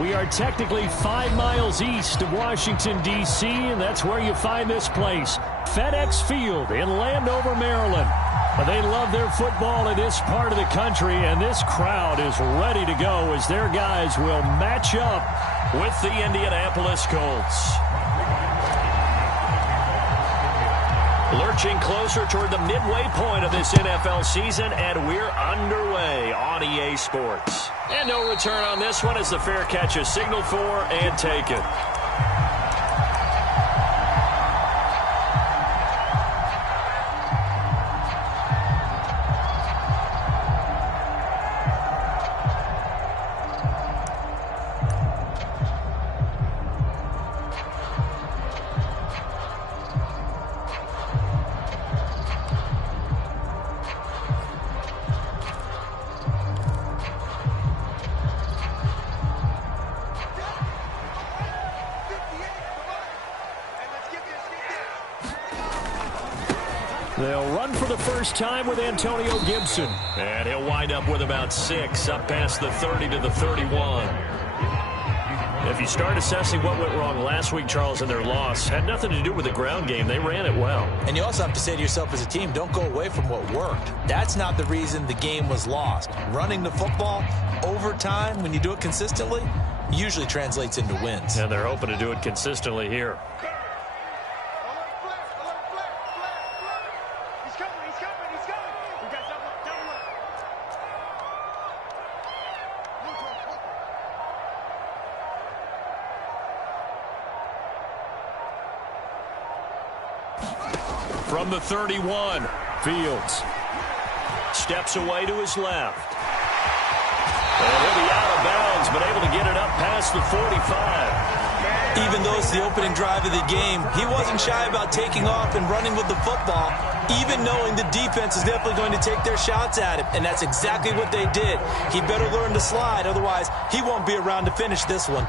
We are technically 5 miles east of Washington, D.C., and that's where you find this place, FedEx Field in Landover, Maryland. They love their football in this part of the country, and this crowd is ready to go as their guys will match up with the Indianapolis Colts. Lurching closer toward the midway point of this NFL season, and we're underway on EA Sports. And no return on this one as the fair catch is signaled for and taken. They'll run for the first time with Antonio Gibson. And he'll wind up with about 6, up past the 30 to the 31. If you start assessing what went wrong last week, Charles, in their loss, had nothing to do with the ground game. They ran it well. And you also have to say to yourself as a team, don't go away from what worked. That's not the reason the game was lost. Running the football over time, when you do it consistently, usually translates into wins. And they're hoping to do it consistently here. From the 31, Fields steps away to his left. And he'll be out of bounds, but able to get it up past the 45. Even though it's the opening drive of the game, he wasn't shy about taking off and running with the football, even knowing the defense is definitely going to take their shots at him. And that's exactly what they did. He better learn to slide, otherwise he won't be around to finish this one.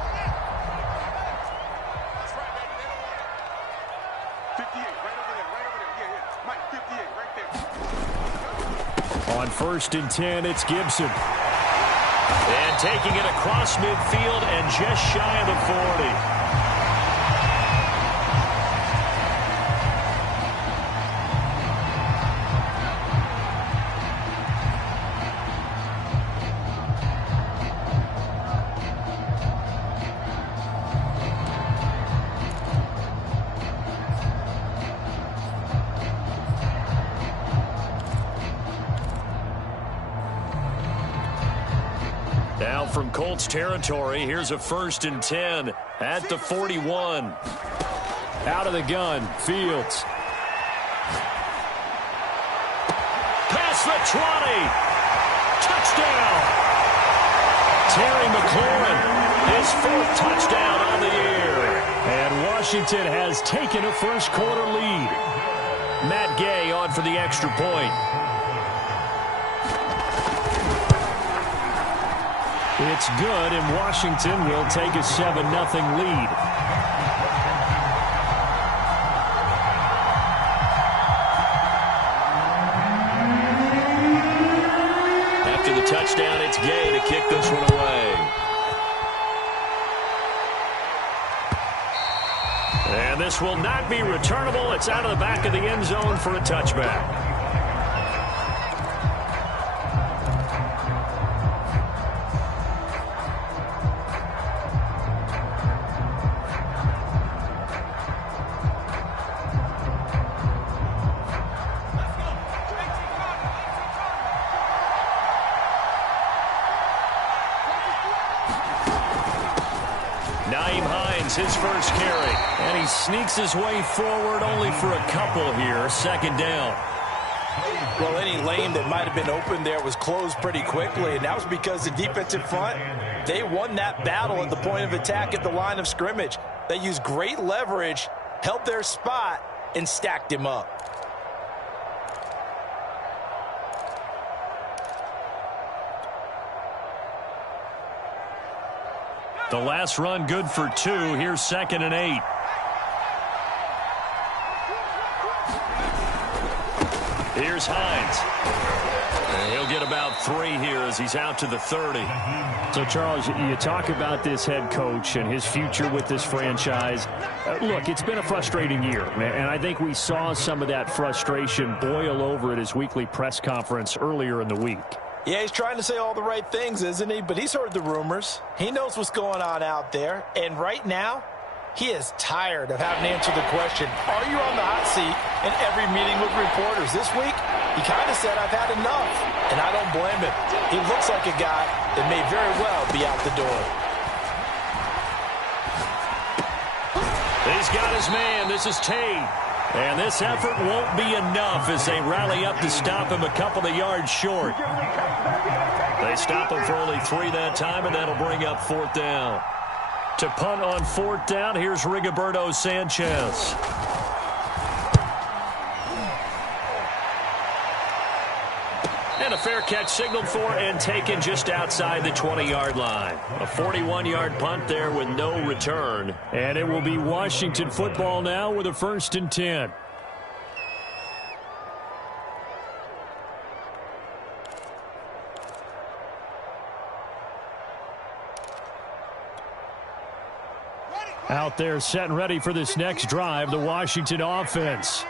On 1st and 10, it's Gibson. And taking it across midfield and just shy of the 40. Now from Colts territory, here's a 1st and 10 at the 41. Out of the gun, Fields. Past the 20. Touchdown. Terry McLaurin, his 4th touchdown on the year. And Washington has taken a first quarter lead. Matt Gay on for the extra point. It's good, and Washington will take a 7-0 lead. After the touchdown, it's Gay to kick this one away. And this will not be returnable. It's out of the back of the end zone for a touchback. His first carry, and he sneaks his way forward only for a couple here. 2nd down. Well, any lane that might have been open there was closed pretty quickly, and that was because the defensive front, they won that battle at the point of attack at the line of scrimmage. They used great leverage, held their spot, and stacked him up. The last run good for 2. Here's 2nd and 8. Here's Hines. And he'll get about 3 here as he's out to the 30. So, Charles, you talk about this head coach and his future with this franchise. Look, it's been a frustrating year, and I think we saw some of that frustration boil over at his weekly press conference earlier in the week. Yeah, he's trying to say all the right things, isn't he? But he's heard the rumors. He knows what's going on out there. And right now, he is tired of having to answer the question, are you on the hot seat in every meeting with reporters? This week, he kind of said, I've had enough. And I don't blame him. He looks like a guy that may very well be out the door. He's got his man. This is Tate. And this effort won't be enough as they rally up to stop him a couple of yards short. They stop him for only 3 that time, and that'll bring up 4th down. To punt on 4th down, here's Rigoberto Sanchez. And a fair catch signaled for and taken just outside the 20-yard line. A 41-yard punt there with no return. And it will be Washington football now with a 1st and 10. Out there set and ready for this next drive, the Washington offense.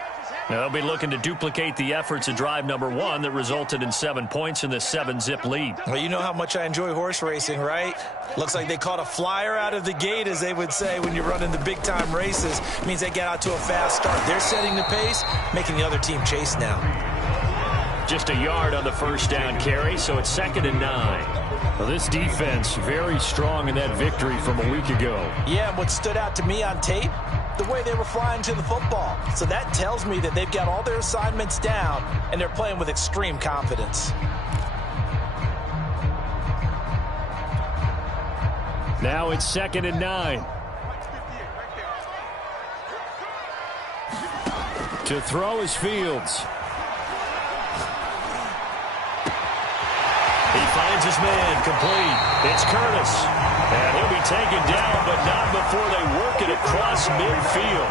They'll be looking to duplicate the efforts of drive number 1 that resulted in 7 points in the 7-zip lead. Well, you know how much I enjoy horse racing, right? Looks like they caught a flyer out of the gate, as they would say when you're running the big-time races. It means they get out to a fast start. They're setting the pace, making the other team chase now. Just a yard on the 1st down carry, so it's 2nd and 9. Well, this defense very strong in that victory from a week ago. Yeah, and what stood out to me on tape, the way they were flying to the football. So that tells me that they've got all their assignments down, and they're playing with extreme confidence. Now it's 2nd and 9. To throw is Fields. He finds his man, complete. It's Curtis. And he'll be taken down, but not before they work it across midfield.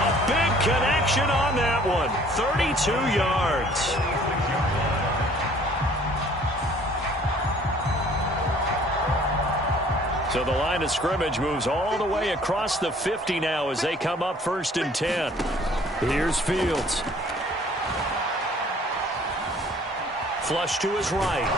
A big connection on that one. 32 yards. So the line of scrimmage moves all the way across the 50 now as they come up 1st and 10. Here's Fields. Flush to his right.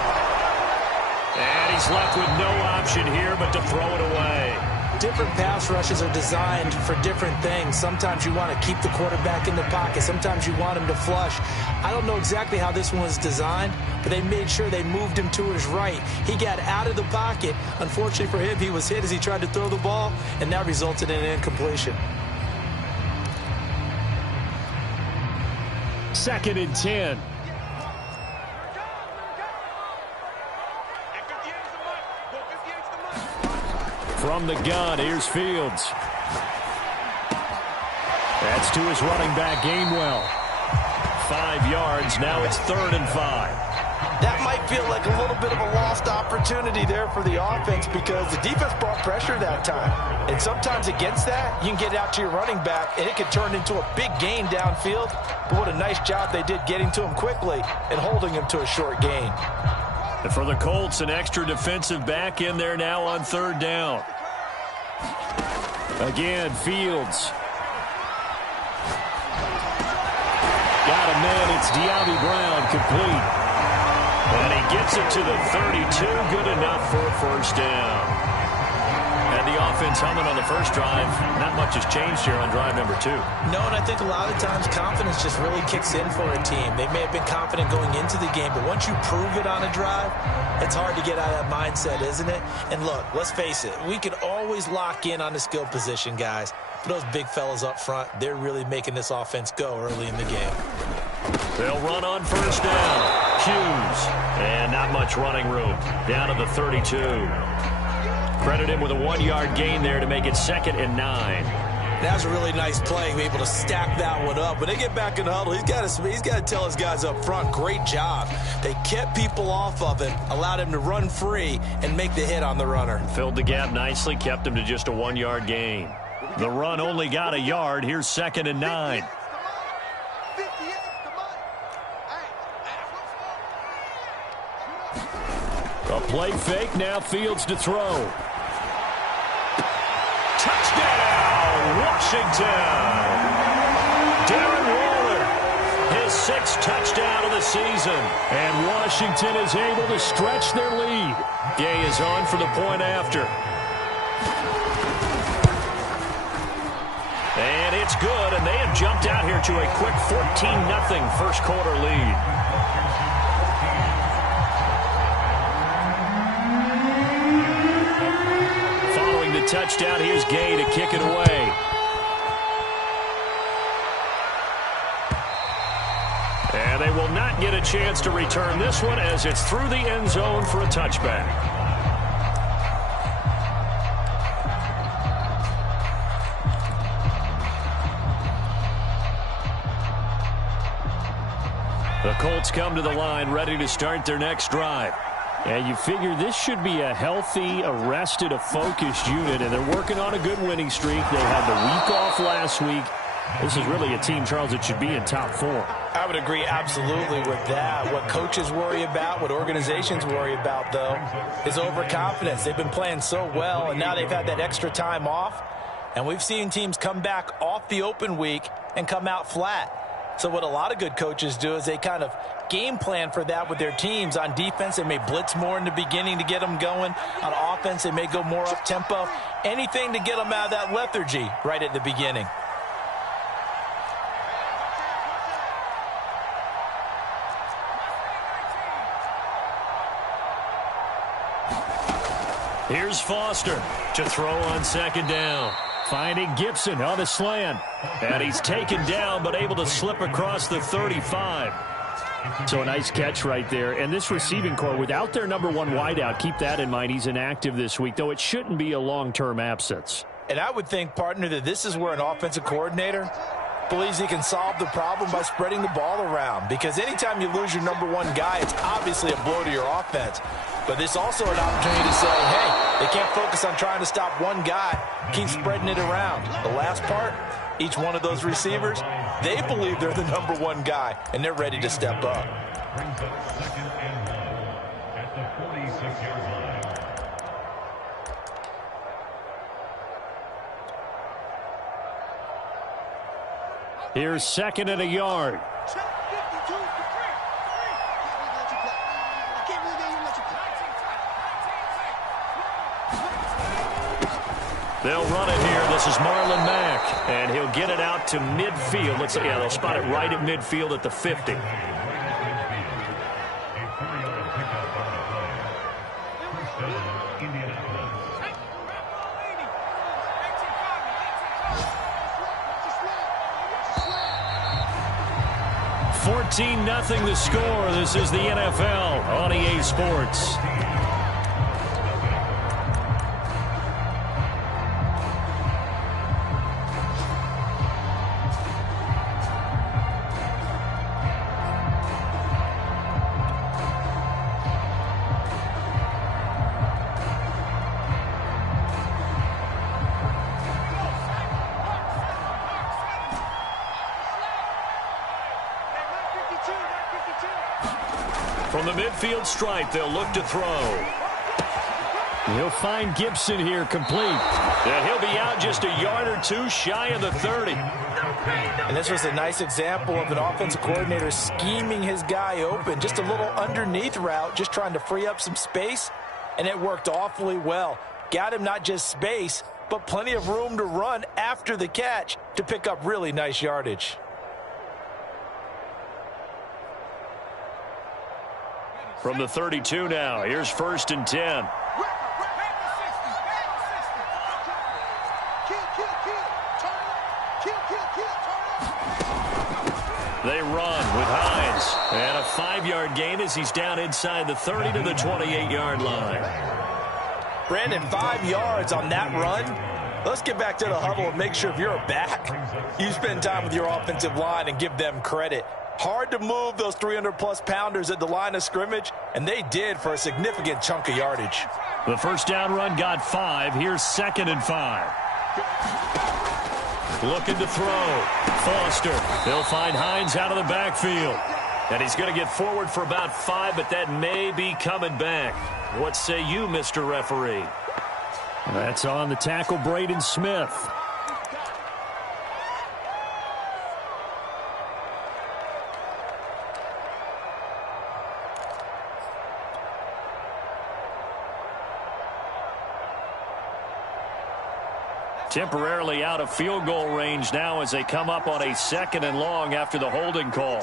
And he's left with no option here but to throw it away. Different pass rushes are designed for different things. Sometimes you want to keep the quarterback in the pocket. Sometimes you want him to flush. I don't know exactly how this one was designed, but they made sure they moved him to his right. He got out of the pocket. Unfortunately for him, he was hit as he tried to throw the ball, and that resulted in an incompletion. 2nd and 10. From the gun, here's Fields. That's to his running back, Gainwell. 5 yards. Now it's 3rd and 5. That might feel like a little bit of a lost opportunity there for the offense because the defense brought pressure that time. And sometimes against that, you can get out to your running back, and it could turn into a big gain downfield. But what a nice job they did getting to him quickly and holding him to a short gain. And for the Colts, an extra defensive back in there now on 3rd down. Again, Fields. Got a man. It's De'Ami Brown, complete. And he gets it to the 32. Good enough for a 1st down. And the offense humming on the first drive. Not much has changed here on drive number 2. No, and I think a lot of times confidence just really kicks in for a team. They may have been confident going into the game, but once you prove it on a drive, it's hard to get out of that mindset, isn't it? And look, let's face it, we can always lock in on the skill position, guys. But those big fellas up front, they're really making this offense go early in the game. They'll run on 1st down. Hughes. And not much running room. Down to the 32. Credit him with a 1-yard gain there to make it 2nd and 9. That was a really nice play, able to stack that one up. When they get back in the huddle, he's got to tell his guys up front, great job. They kept people off of him, allowed him to run free, and make the hit on the runner. Filled the gap nicely, kept him to just a 1-yard gain. The run only got a yard. Here's 2nd and 9. A play fake, now fields to throw. Touchdown, Washington! Darren Waller, his 6th touchdown of the season. And Washington is able to stretch their lead. Gay is on for the point after. And it's good, and they have jumped out here to a quick 14-0 first quarter lead. Following the touchdown, here's Gay to kick it away. And they will not get a chance to return this one as it's through the end zone for a touchback. The Colts come to the line ready to start their next drive. And you figure this should be a healthy, a rested, a focused unit, and they're working on a good winning streak. They had the week off last week. This is really a team, Charles, that should be in top 4. I would agree absolutely with that. What coaches worry about, what organizations worry about, though, is overconfidence. They've been playing so well, and now they've had that extra time off. And we've seen teams come back off the open week and come out flat. So what a lot of good coaches do is they kind of game plan for that with their teams. On defense, they may blitz more in the beginning to get them going. On offense, they may go more up-tempo. Anything to get them out of that lethargy right at the beginning. Here's Foster to throw on second down. Finding Gibson on the slant. And he's taken down but able to slip across the 35. So a nice catch right there. And this receiving core, without their number 1 wideout, keep that in mind. He's inactive this week, though it shouldn't be a long-term absence. And I would think, partner, that this is where an offensive coordinator believes he can solve the problem by spreading the ball around. Because anytime you lose your number 1 guy, it's obviously a blow to your offense. But this also an opportunity to say, hey, they can't focus on trying to stop one guy. Keep spreading it around. The last part, each one of those receivers, they believe they're the number 1 guy, and they're ready to step up. Here's 2nd and a yard. They'll run it here. This is Marlon Mack, and he'll get it out to midfield. Let's see, yeah, they'll spot it right at midfield at the 50. $14-0 the score. This is the NFL on EA Sports. From the midfield stripe, they'll look to throw. He'll find Gibson here complete. And he'll be out just a yard or 2 shy of the 30. And this was a nice example of an offensive coordinator scheming his guy open. Just a little underneath route, just trying to free up some space. And it worked awfully well. Got him not just space, but plenty of room to run after the catch to pick up really nice yardage. From the 32 now, here's 1st and 10. They run with Hines. And a 5-yard gain as he's down inside the 30 to the 28-yard line. Brandon, 5 yards on that run. Let's get back to the huddle and make sure if you're a back, you spend time with your offensive line and give them credit. Hard to move those 300-plus pounders at the line of scrimmage, and they did for a significant chunk of yardage. The first down run got 5. Here's 2nd and 5. Looking to throw. Foster. They'll find Hines out of the backfield. And he's going to get forward for about 5, but that may be coming back. What say you, Mr. Referee? That's on the tackle, Braden Smith. Temporarily out of field goal range now as they come up on a 2nd and long after the holding call.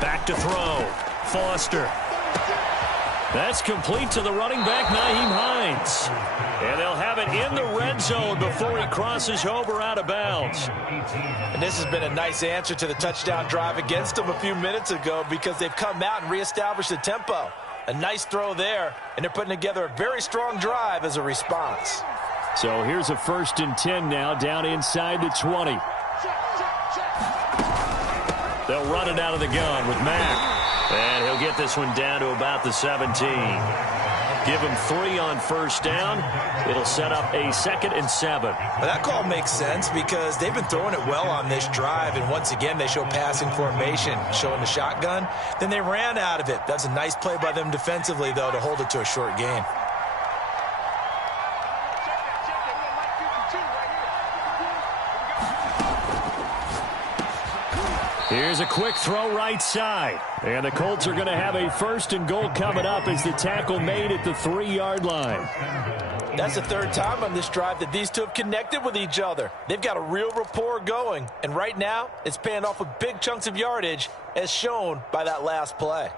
Back to throw. Foster. That's complete to the running back, Nyheim Hines. And they'll have it in the red zone before he crosses over out of bounds. And this has been a nice answer to the touchdown drive against them a few minutes ago because they've come out and reestablished the tempo. A nice throw there, and they're putting together a very strong drive as a response. So here's a 1st and 10 now, down inside the 20. They'll run it out of the gun with Mack. And he'll get this one down to about the 17. Give him 3 on 1st down. It'll set up a 2nd and 7. Well, that call makes sense because they've been throwing it well on this drive, and once again they show passing formation, showing the shotgun. Then they ran out of it. That's a nice play by them defensively, though, to hold it to a short gain. Here's a quick throw right side. And the Colts are going to have a 1st and goal coming up as the tackle made at the 3-yard line. That's the 3rd time on this drive that these two have connected with each other. They've got a real rapport going. And right now, it's paying off with big chunks of yardage, as shown by that last play.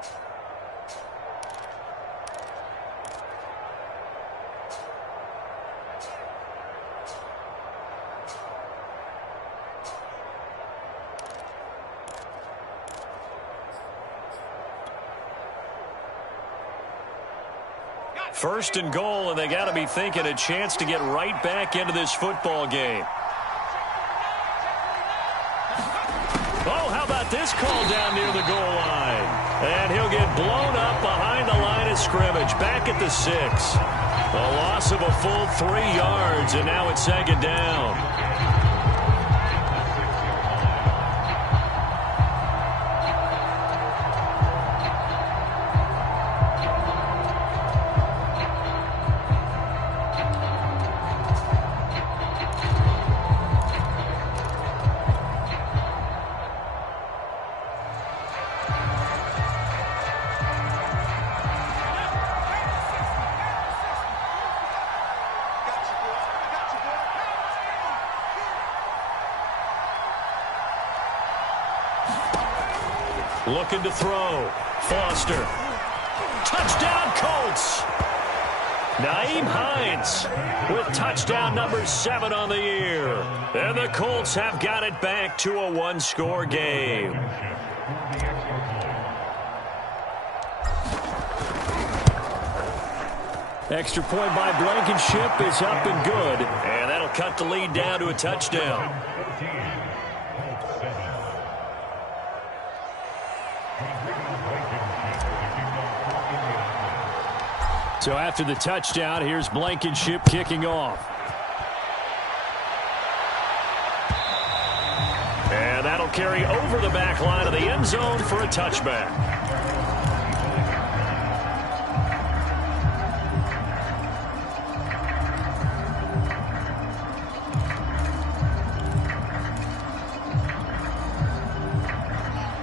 First and goal, and they got to be thinking a chance to get right back into this football game. Oh, how about this call down near the goal line? And he'll get blown up behind the line of scrimmage, back at the 6. A loss of a full 3 yards, and now it's 2nd down. Looking to throw. Foster. Touchdown, Colts. Nyheim Hines with touchdown number 7 on the year. And the Colts have got it back to a 1-score game. Extra point by Blankenship is up and good. And that'll cut the lead down to a touchdown. So after the touchdown, here's Blankenship kicking off. And that'll carry over the back line of the end zone for a touchback.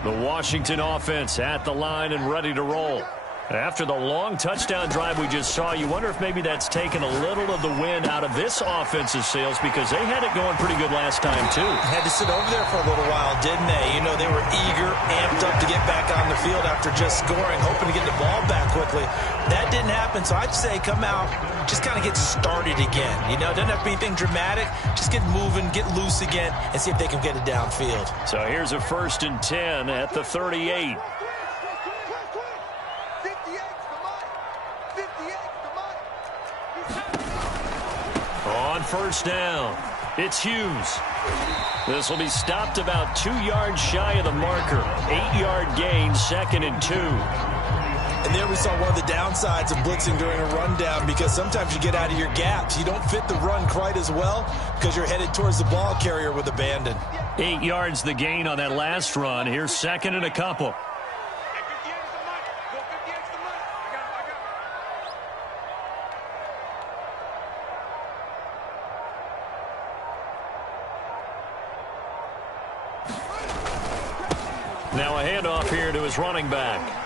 The Washington offense at the line and ready to roll. After the long touchdown drive we just saw, you wonder if maybe that's taken a little of the wind out of this offensive sails because they had it going pretty good last time, too. Had to sit over there for a little while, didn't they? You know, they were eager, amped up to get back on the field after just scoring, hoping to get the ball back quickly. That didn't happen, so I'd say come out, just kind of get started again. You know, it doesn't have to be anything dramatic. Just get moving, get loose again, and see if they can get it downfield. So here's a 1st and 10 at the 38. On 1st down, it's Hughes. This will be stopped about 2 yards shy of the marker. 8-yard gain, 2nd and 2. And there we saw one of the downsides of blitzing during a rundown, because sometimes you get out of your gaps. You don't fit the run quite as well because you're headed towards the ball carrier with abandon. 8 yards the gain on that last run. Here's second and a couple. Now a handoff here to his running back.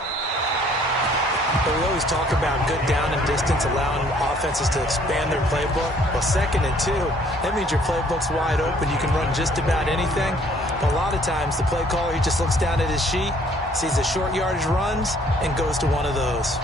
But we always talk about good down and distance, allowing offenses to expand their playbook. Well, 2nd and 2, that means your playbook's wide open. You can run just about anything. But a lot of times the play caller, he just looks down at his sheet, sees the short yardage runs, and goes to one of those.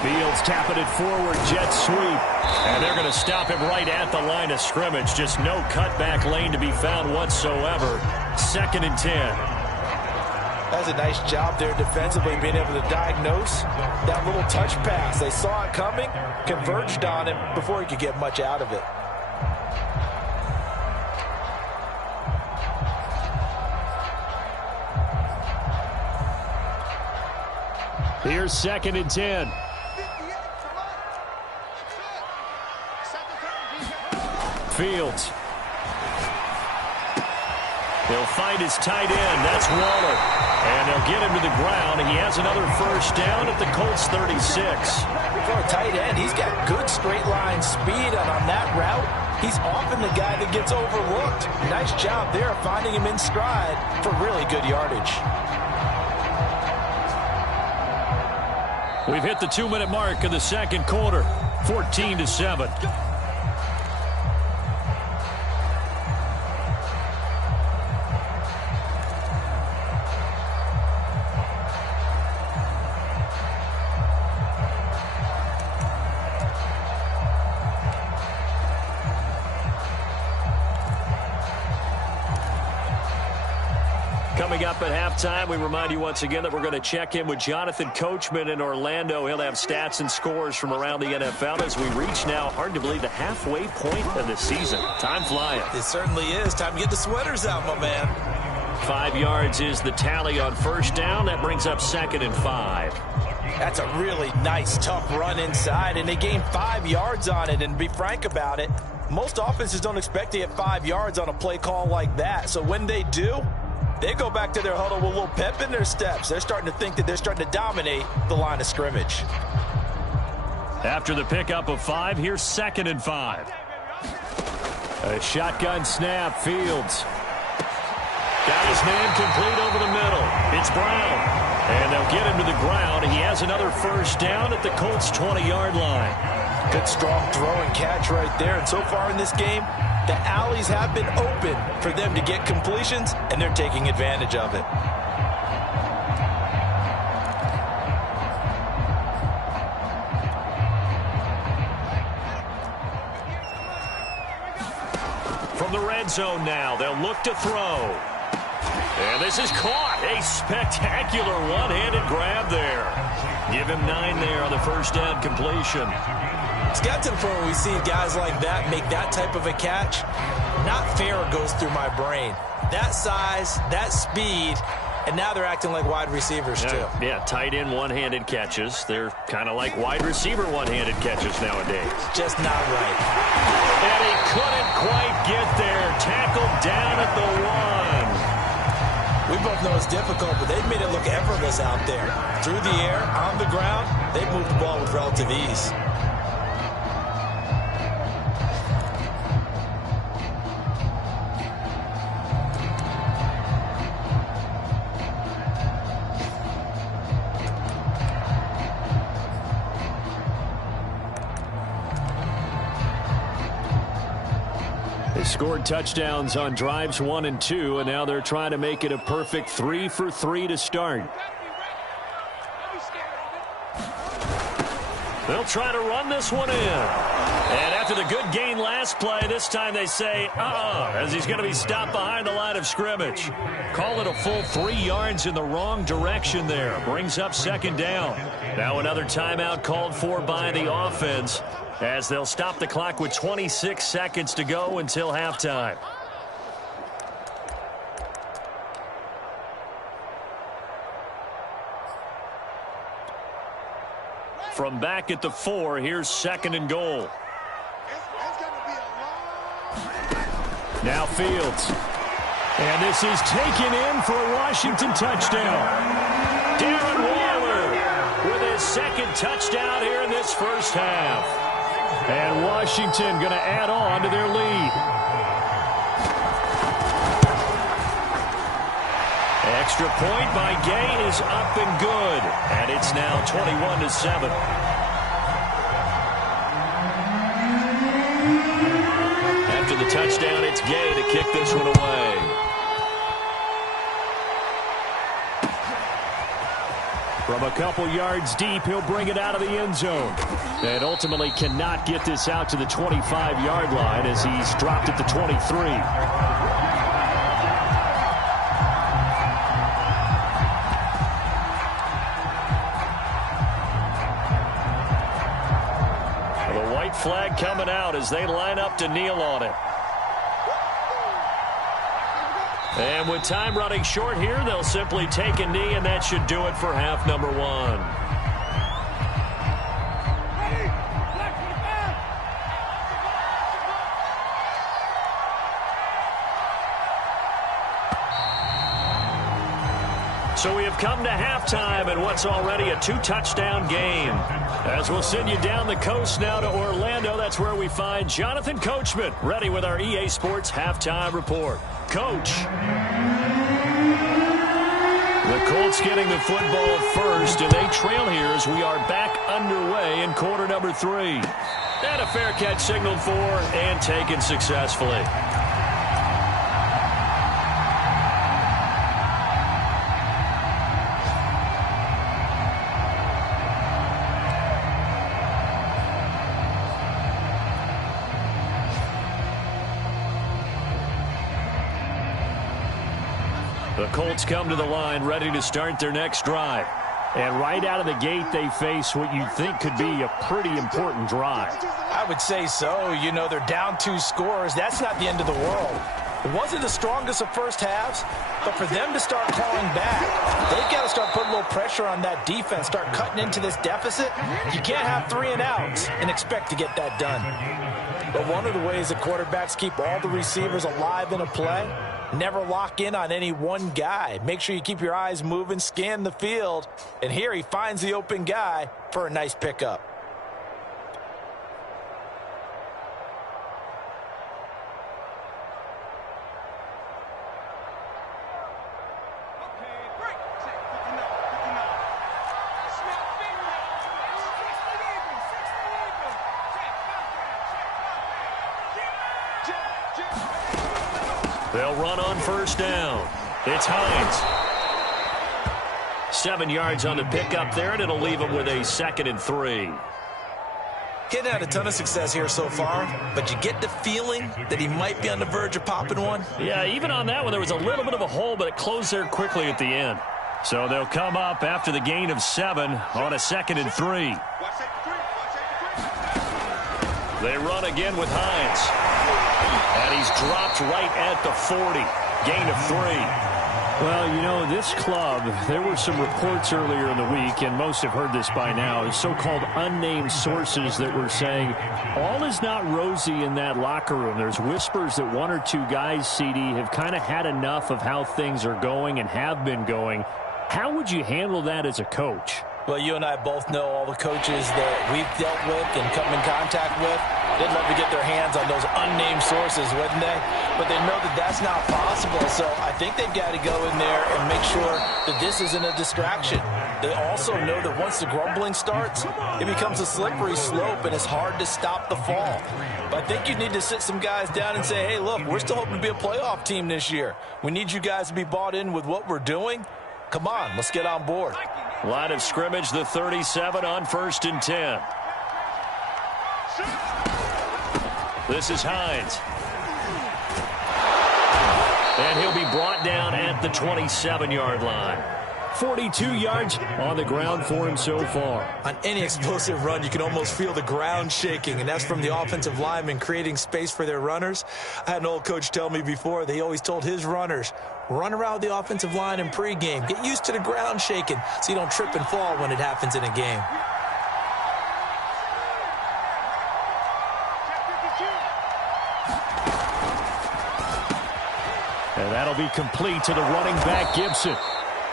Fields tapping it forward, jet sweep. And they're going to stop him right at the line of scrimmage. Just no cutback lane to be found whatsoever. 2nd and 10. That's a nice job there defensively, being able to diagnose that little touch pass. They saw it coming, converged on him before he could get much out of it. Here's 2nd and 10. Fields. He'll find his tight end. That's Waller. And they'll get him to the ground. He has another first down at the Colts 36. For a tight end, he's got good straight line speed, and on that route, he's often the guy that gets overlooked. Nice job there finding him in stride for really good yardage. We've hit the 2-minute mark of the second quarter. 14-7. Coming up at halftime, we remind you once again that we're going to check in with Jonathan Coachman in Orlando. He'll have stats and scores from around the NFL as we reach now, hard to believe, the halfway point of the season. Time flying. It certainly is. Time to get the sweaters out, my man. 5 yards is the tally on first down. That brings up 2nd and 5. That's a really nice, tough run inside, and they gained 5 yards on it. And to be frank about it, most offenses don't expect to get 5 yards on a play call like that. So when they do, they go back to their huddle with a little pep in their steps. They're starting to think that they're starting to dominate the line of scrimmage. After the pickup of 5, here's 2nd and 5. A shotgun snap, Fields. Got his man complete over the middle. It's Brown. And they'll get him to the ground. He has another first down at the Colts' 20-yard line. Good, strong throw and catch right there. And so far in this game, the alleys have been open for them to get completions, and they're taking advantage of it. From the red zone now, they'll look to throw. And this is caught. A spectacular one-handed grab there. Give him 9 there on the first down completion. It's got to the point where we see guys like that make that type of a catch. Not fair goes through my brain. That size, that speed, and now they're acting like wide receivers too. Yeah, tight end one-handed catches. They're kind of like wide receiver one-handed catches nowadays. Just not right. And he couldn't quite get there. Tackled down at the 1. We both know it's difficult, but they've made it look effortless out there. Through the air, on the ground, they've moved the ball with relative ease. They scored touchdowns on drives 1 and 2, and now they're trying to make it a perfect 3 for 3 to start. They'll try to run this one in. And after the good gain last last play. This time they say, as he's going to be stopped behind the line of scrimmage. Call it a full 3 yards in the wrong direction there. Brings up second down. Now another timeout called for by the offense as they'll stop the clock with 26 seconds to go until halftime. From back at the 4, here's second and goal. Now Fields. And this is taken in for a Washington touchdown. Darren Waller with his second touchdown here in this first half. And Washington going to add on to their lead. Extra point by Gay is up and good. And it's now 21-7. After the touchdown, it's Gay to kick this one away. From a couple yards deep, he'll bring it out of the end zone. And ultimately cannot get this out to the 25-yard line as he's dropped at the 23. Flag coming out as they line up to kneel on it. And with time running short here, they'll simply take a knee, and that should do it for half number 1. So we have come to halftime in what's already a 2-touchdown game. As we'll send you down the coast now to Orlando, that's where we find Jonathan Coachman, ready with our EA Sports Halftime Report. Coach. The Colts getting the football first, and they trail here as we are back underway in quarter number 3. And a fair catch signaled for and taken successfully. The Colts come to the line ready to start their next drive. And right out of the gate, they face what you think could be a pretty important drive. I would say so. You know, they're down 2 scores. That's not the end of the world. It wasn't the strongest of first halves, but for them to start clawing back, they've got to start putting a little pressure on that defense, start cutting into this deficit. You can't have 3 and outs and expect to get that done. But one of the ways that quarterbacks keep all the receivers alive in a play, never lock in on any one guy. Make sure you keep your eyes moving, scan the field. And here he finds the open guy for a nice pickup. They'll run on first down. It's Hines. 7 yards on the pickup there, and it'll leave him with a 2nd and 3. Getting had a ton of success here so far, but you get the feeling that he might be on the verge of popping one. Yeah, even on that one, there was a little bit of a hole, but it closed there quickly at the end. So they'll come up after the gain of 7 on a 2nd and 3. They run again with Hines. And he's dropped right at the 40. Gain of 3. Well, you know, this club, there were some reports earlier in the week, and most have heard this by now, so-called unnamed sources that were saying all is not rosy in that locker room. There's whispers that 1 or 2 guys, CD, have kind of had enough of how things are going and have been going. How would you handle that as a coach? Well, you and I both know all the coaches that we've dealt with and come in contact with. They'd love to get their hands on those unnamed sources, wouldn't they? But they know that that's not possible, so I think they've got to go in there and make sure that this isn't a distraction. They also know that once the grumbling starts, it becomes a slippery slope, and it's hard to stop the fall. But I think you need to sit some guys down and say, hey, look, we're still hoping to be a playoff team this year. We need you guys to be bought in with what we're doing. Come on, let's get on board. Line of scrimmage, the 37 on 1st and 10. This is Hines. And he'll be brought down at the 27-yard line. 42 yards on the ground for him so far. On any explosive run, you can almost feel the ground shaking, and that's from the offensive linemen creating space for their runners. I had an old coach tell me before, they always told his runners, run around the offensive line in pregame. Get used to the ground shaking so you don't trip and fall when it happens in a game. And that'll be complete to the running back, Gibson.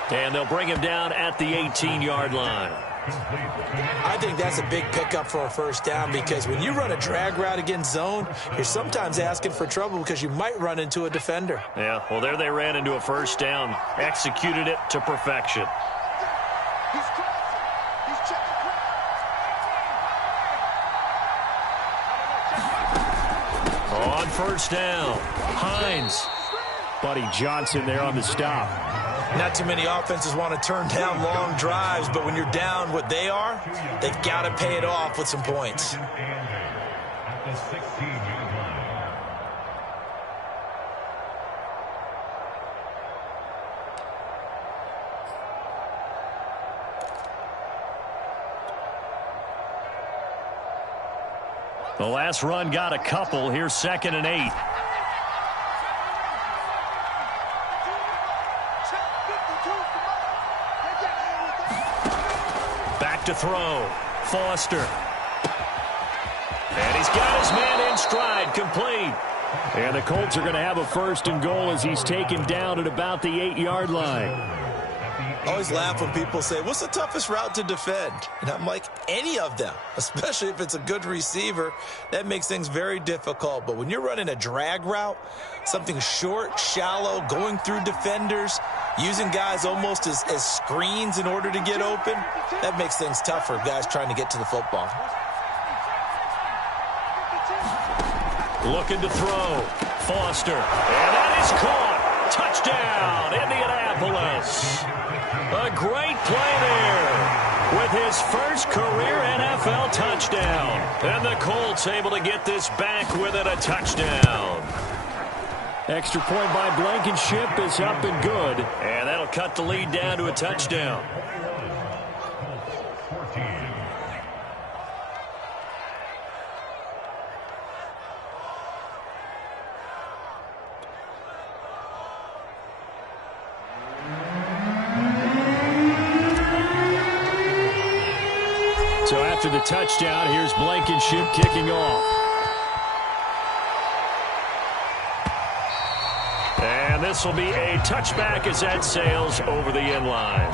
And they'll bring him down at the 18-yard line. I think that's a big pickup for a first down, because when you run a drag route against zone, you're sometimes asking for trouble because you might run into a defender. Yeah, well, there they ran into a first down. Executed it to perfection. On first down, Hines. Buddy Johnson there on the stop. Not too many offenses want to turn down long drives, but when you're down what they are, they've got to pay it off with some points. The last run got a couple. Here's 2nd and 8. Back to throw. Foster. And he's got his man in stride, complete. And the Colts are going to have a 1st and goal as he's taken down at about the 8-yard line. I always laugh when people say, what's the toughest route to defend? And I'm like, any of them, especially if it's a good receiver. That makes things very difficult. But when you're running a drag route, something short, shallow, going through defenders, using guys almost as screens in order to get open, that makes things tougher, guys trying to get to the football. Looking to throw. Foster. And that is caught. Touchdown, Indianapolis. A great play there with his first career NFL touchdown. And the Colts able to get this back within a touchdown. Extra point by Blankenship is up and good. And that'll cut the lead down to a touchdown. So after the touchdown, here's Blankenship kicking off. And this will be a touchback as that sails over the end line.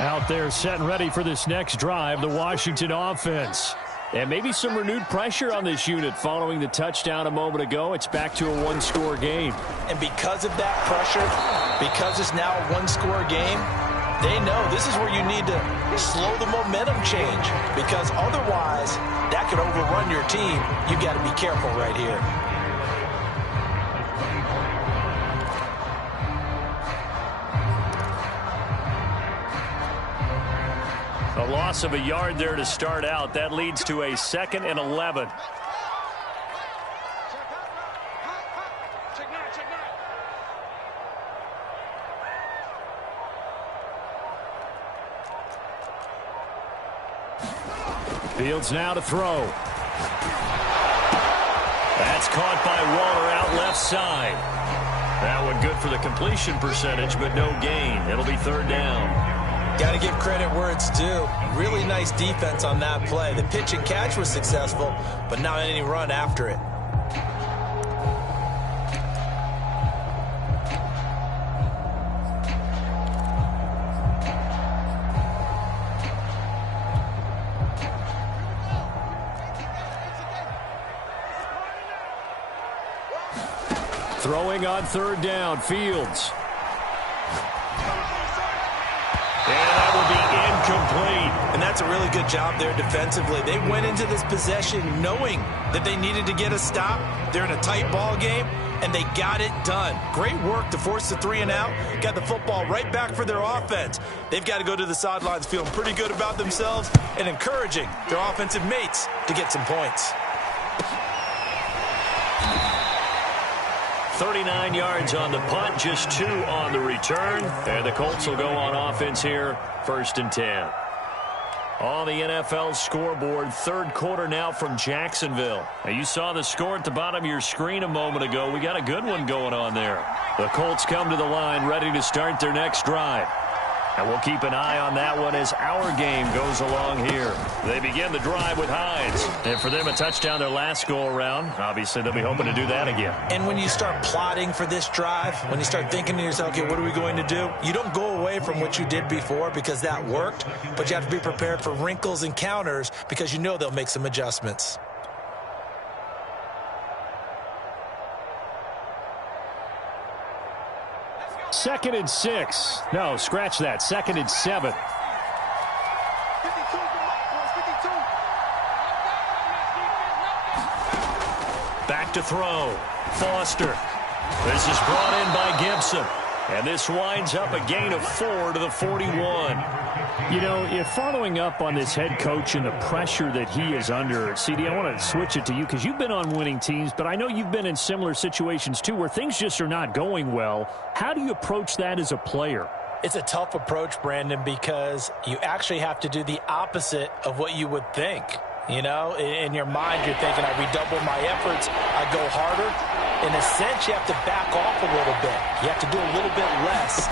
Out there set and ready for this next drive, the Washington offense. And maybe some renewed pressure on this unit following the touchdown a moment ago. It's back to a one-score game. And because of that pressure, because it's now a one-score game, they know this is where you need to slow the momentum change, because otherwise that could overrun your team. You got to be careful right here. A loss of a yard there to start out. That leads to a 2nd and 11. Fields now to throw. That's caught by Waller out left side. That one good for the completion percentage, but no gain. It'll be 3rd down. Got to give credit where it's due. Really nice defense on that play. The pitch and catch was successful, but not any run after it. Throwing on 3rd down, Fields. And that will be incomplete. And that's a really good job there defensively. They went into this possession knowing that they needed to get a stop. They're in a tight ball game. and they got it done. Great work to force the 3 and out, got the football right back for their offense. They've got to go to the sidelines feeling pretty good about themselves and encouraging their offensive mates to get some points. 39 yards on the punt, just 2 on the return. And the Colts will go on offense here, 1st and 10. On the NFL scoreboard, third quarter now from Jacksonville. Now, you saw the score at the bottom of your screen a moment ago. We got a good one going on there. The Colts come to the line, ready to start their next drive. And we'll keep an eye on that one as our game goes along here. They begin the drive with Hines. And for them, a touchdown their last go-around. Obviously, they'll be hoping to do that again. And when you start plotting for this drive, when you start thinking to yourself, okay, what are we going to do? You don't go away from what you did before because that worked, but you have to be prepared for wrinkles and counters because you know they'll make some adjustments. Second and 6. No, scratch that. 2nd and 7. Back to throw. Foster. This is brought in by Gibson. And this winds up a gain of 4 to the 41. You know, if following up on this head coach and the pressure that he is under, CD, I want to switch it to you because you've been on winning teams, but I know you've been in similar situations too where things just are not going well. How do you approach that as a player? It's a tough approach, Brandon, because you actually have to do the opposite of what you would think. You know, in your mind, you're thinking, I redouble my efforts, I go harder. In a sense, you have to back off a little bit. You have to do a little bit less.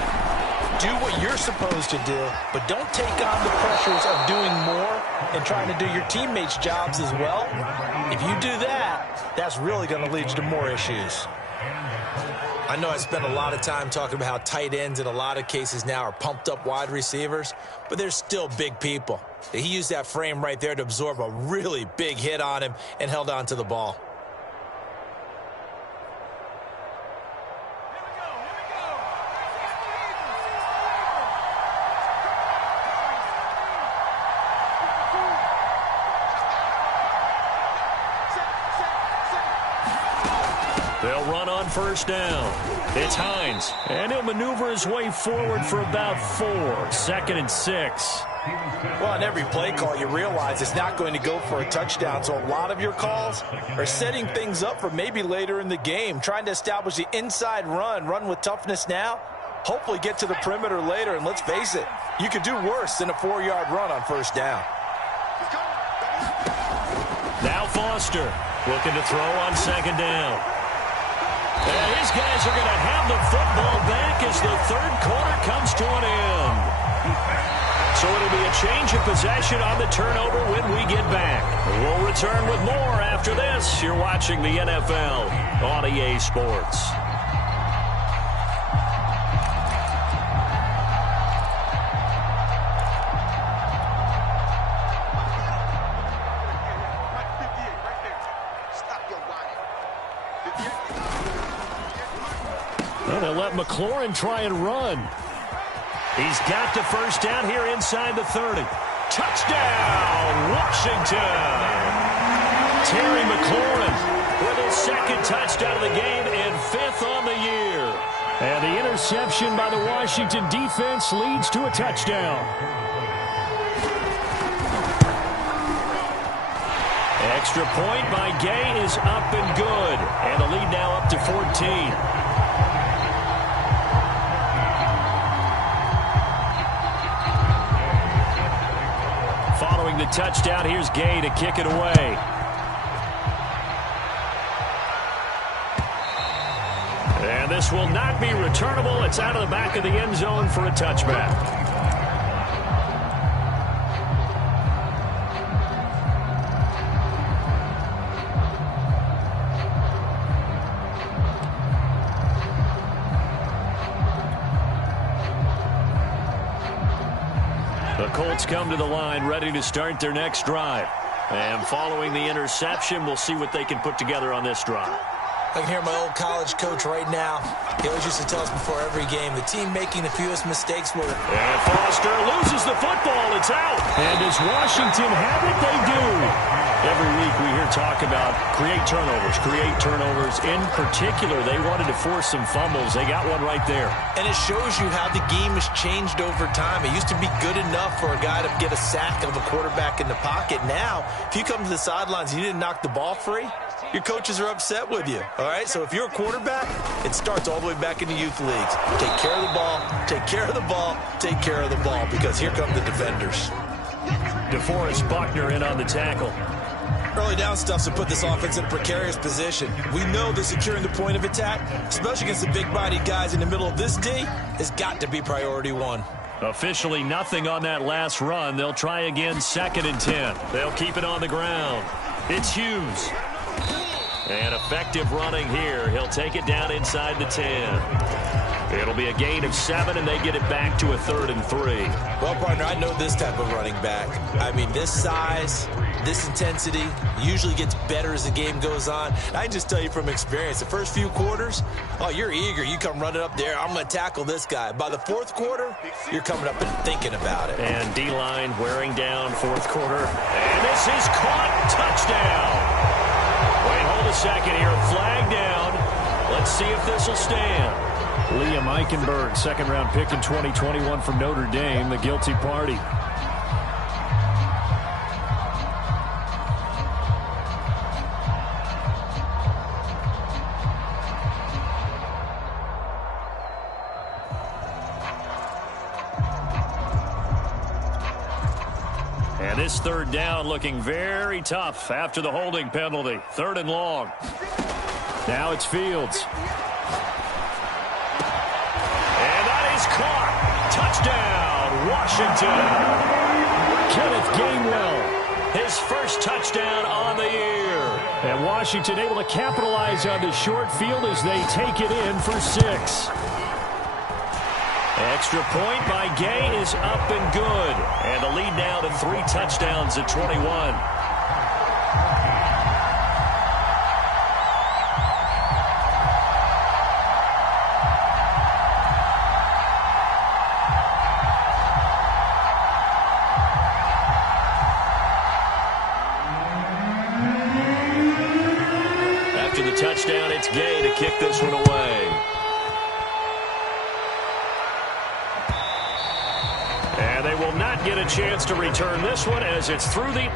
Do what you're supposed to do, but don't take on the pressures of doing more and trying to do your teammates' jobs as well. If you do that, that's really going to lead you to more issues. I know I spent a lot of time talking about how tight ends in a lot of cases now are pumped up wide receivers, but they're still big people. He used that frame right there to absorb a really big hit on him and held on to the ball. They'll run on first down. It's Hines, and he'll maneuver his way forward for about 4. 2nd and 6. Well, on every play call, you realize it's not going to go for a touchdown, so a lot of your calls are setting things up for maybe later in the game, trying to establish the inside run with toughness now, hopefully get to the perimeter later, and let's face it, you could do worse than a 4-yard run on first down. Now Foster looking to throw on 2nd down. And these guys are going to have the football back as the third quarter comes to an end. So it'll be a change of possession on the turnover when we get back. We'll return with more after this. You're watching the NFL on EA Sports. Well, they'll let McLaurin try and run. He's got the first down here inside the 30. Touchdown, Washington! Terry McLaurin with his second touchdown of the game and 5th on the year. And the interception by the Washington defense leads to a touchdown. Extra point by Gay is up and good. And the lead now up to 14. Following the touchdown, here's Gay to kick it away. And this will not be returnable. It's out of the back of the end zone for a touchback. The Colts come to the line ready to start their next drive. And following the interception, we'll see what they can put together on this drive. I can hear my old college coach right now. He always used to tell us before every game, the team making the fewest mistakes will... And Foster loses the football. It's out. And does Washington have it? They do. Every week we hear talk about create turnovers. In particular, they wanted to force some fumbles. They got one right there. And it shows you how the game has changed over time. It used to be good enough for a guy to get a sack of a quarterback in the pocket. Now, if you come to the sidelines and you didn't knock the ball free, your coaches are upset with you, all right? So if you're a quarterback, it starts all the way back in the youth leagues. Take care of the ball, take care of the ball, take care of the ball, because here come the defenders. DeForest Buckner in on the tackle. Early down stuff to put this offense in a precarious position. We know that securing the point of attack, especially against the big-bodied guys in the middle of this D, has got to be priority one. Officially nothing on that last run. They'll try again, 2nd and 10. They'll keep it on the ground. It's Hughes. And effective running here. He'll take it down inside the 10. It'll be a gain of 7, and they get it back to a 3rd and 3. Well, partner, I know this type of running back. I mean, this size, this intensity usually gets better as the game goes on. I can just tell you from experience, the first few quarters, oh, you're eager. You come running up there, I'm going to tackle this guy. By the 4th quarter, you're coming up and thinking about it. And D-line wearing down 4th quarter. And this is caught. Touchdown. Wait, hold a second here. Flag down. Let's see if this will stand. Liam Eichenberg, 2nd-round pick in 2021 from Notre Dame, the guilty party. And this 3rd down looking very tough after the holding penalty. 3rd and long. Now it's Fields. And that is caught. Touchdown, Washington. Kenneth Gainwell, his first touchdown on the year. And Washington able to capitalize on the short field as they take it in for 6. Extra point by Gay is up and good. And the lead now to 3 touchdowns at 21. After the touchdown, it's Gay to kick this one away. And they will not get a chance to return this one as it's through the...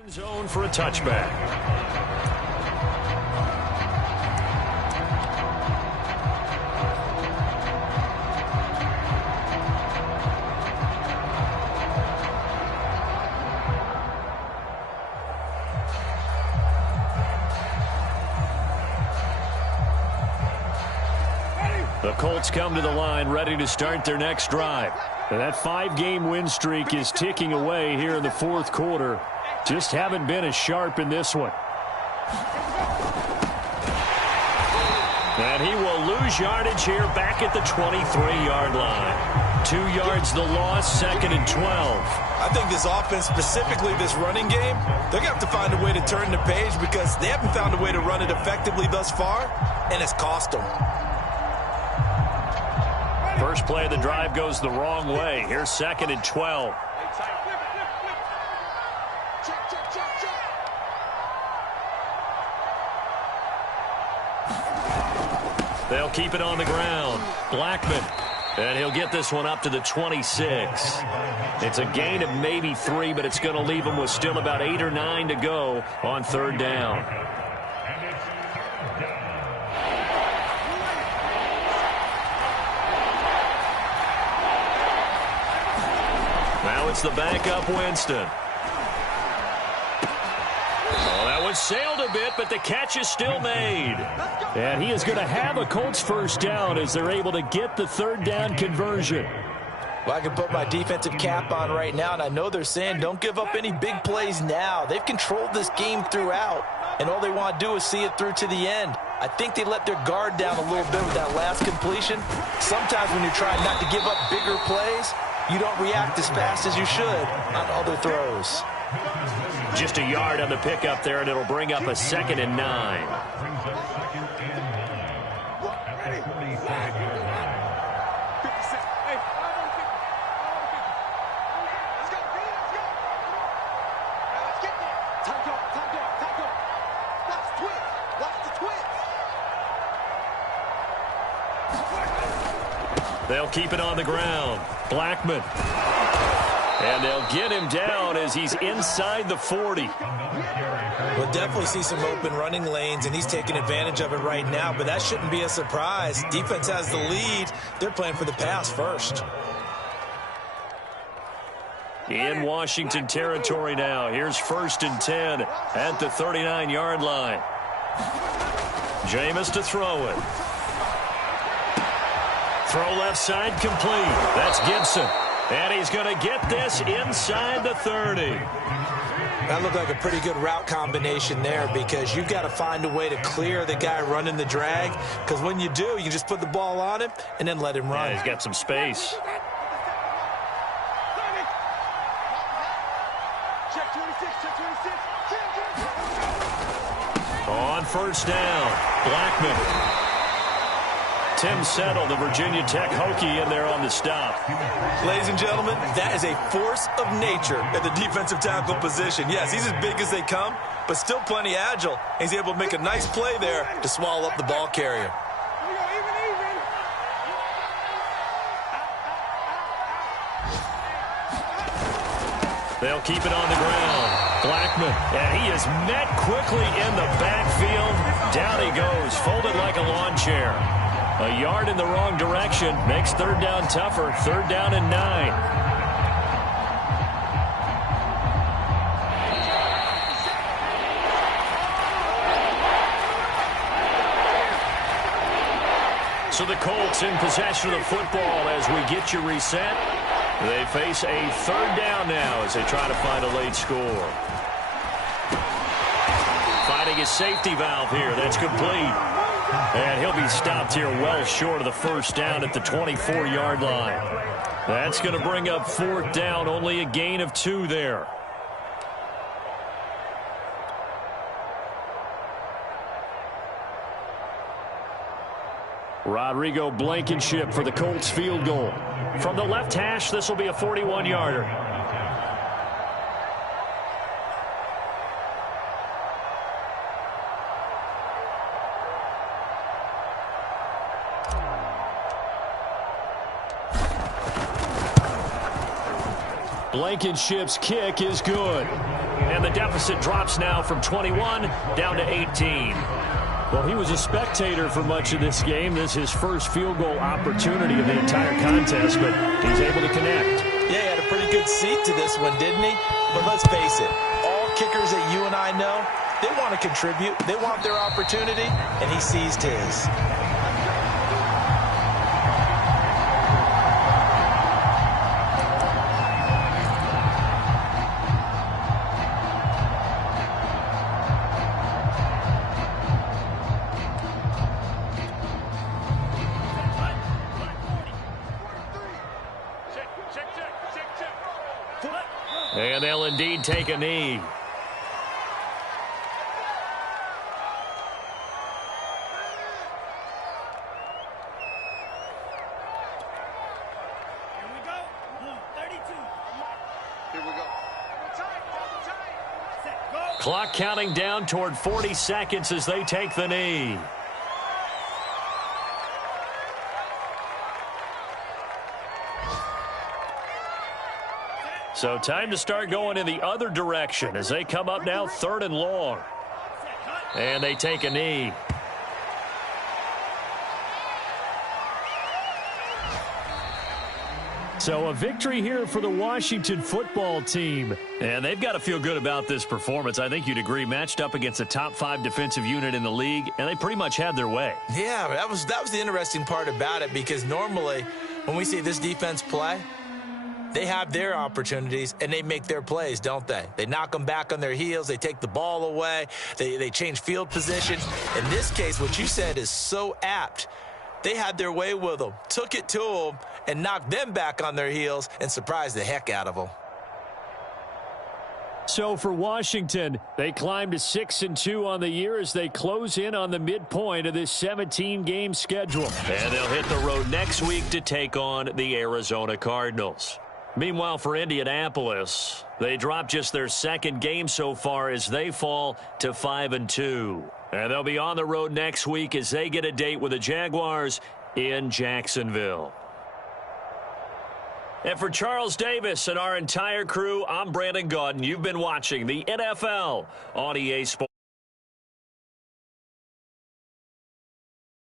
End zone for a touchback. The Colts come to the line ready to start their next drive. And that 5-game win streak is ticking away here in the fourth quarter. Just haven't been as sharp in this one. And he will lose yardage here back at the 23-yard line. 2 yards the loss, 2nd and 12. I think this offense, specifically this running game, they're going to have to find a way to turn the page because they haven't found a way to run it effectively thus far, and it's cost them. First play of the drive goes the wrong way. Here's 2nd and 12. They'll keep it on the ground. Blackman. And he'll get this one up to the 26. It's a gain of maybe 3, but it's going to leave him with still about 8 or 9 to go on 3rd down. Now it's the backup Winston. Oh, that one sailed a bit, but the catch is still made. And he is going to have a Colts first down as they're able to get the 3rd down conversion. Well, I can put my defensive cap on right now, and I know they're saying don't give up any big plays now. They've controlled this game throughout, and all they want to do is see it through to the end. I think they let their guard down a little bit with that last completion. Sometimes when you're trying not to give up bigger plays, you don't react as fast as you should on other throws. Just a yard on the pickup there, and it'll bring up a 2nd and 9. They'll keep it on the ground. Blackman. And they'll get him down as he's inside the 40. We'll definitely see some open running lanes, and he's taking advantage of it right now, but that shouldn't be a surprise. Defense has the lead. They're playing for the pass first. In Washington territory now. Here's 1st and 10 at the 39-yard line. Jameis to throw it. Throw left side complete. That's Gibson. And he's going to get this inside the 30. That looked like a pretty good route combination there because you've got to find a way to clear the guy running the drag, because when you do, you just put the ball on him and then let him run. Yeah, he's got some space. On 1st down, Blackman. Tim Settle, the Virginia Tech Hokie, in there on the stop. Ladies and gentlemen, that is a force of nature at the defensive tackle position. Yes, he's as big as they come, but still plenty agile. He's able to make a nice play there to swallow up the ball carrier. They'll keep it on the ground. Blackman, and he is met quickly in the backfield. Down he goes, folded like a lawn chair. A yard in the wrong direction makes 3rd down tougher. 3rd down and 9. So the Colts in possession of the football as we get you reset. They face a 3rd down now as they try to find a late score. Finding his safety valve here. That's complete. And he'll be stopped here well short of the 1st down at the 24-yard line. That's going to bring up 4th down. Only a gain of 2 there. Rodrigo Blankenship for the Colts field goal. From the left hash, this will be a 41-yarder. Blankenship's kick is good. And the deficit drops now from 21 down to 18. Well, he was a spectator for much of this game. This is his first field goal opportunity of the entire contest, but he's able to connect. Yeah, he had a pretty good seat to this one, didn't he? But let's face it, all kickers that you and I know, they want to contribute. They want their opportunity, and he seized his. And they'll indeed take a knee. Clock counting down toward 40 seconds as they take the knee. So time to start going in the other direction as they come up now 3rd and long. And they take a knee. So a victory here for the Washington football team. And they've got to feel good about this performance. I think you'd agree, matched up against a top 5 defensive unit in the league, and they pretty much had their way. Yeah, that was the interesting part about it, because normally when we see this defense play, they have their opportunities, and they make their plays, don't they? They knock them back on their heels. They take the ball away. They change field position. In this case, what you said is so apt. They had their way with them, took it to them, and knocked them back on their heels and surprised the heck out of them. So for Washington, they climbed to 6-2 on the year as they close in on the midpoint of this 17-game schedule. And they'll hit the road next week to take on the Arizona Cardinals. Meanwhile, for Indianapolis, they dropped just their 2nd game so far as they fall to 5-2. And they'll be on the road next week as they get a date with the Jaguars in Jacksonville. And for Charles Davis and our entire crew, I'm Brandon Gaudin. You've been watching the NFL on EA Sports.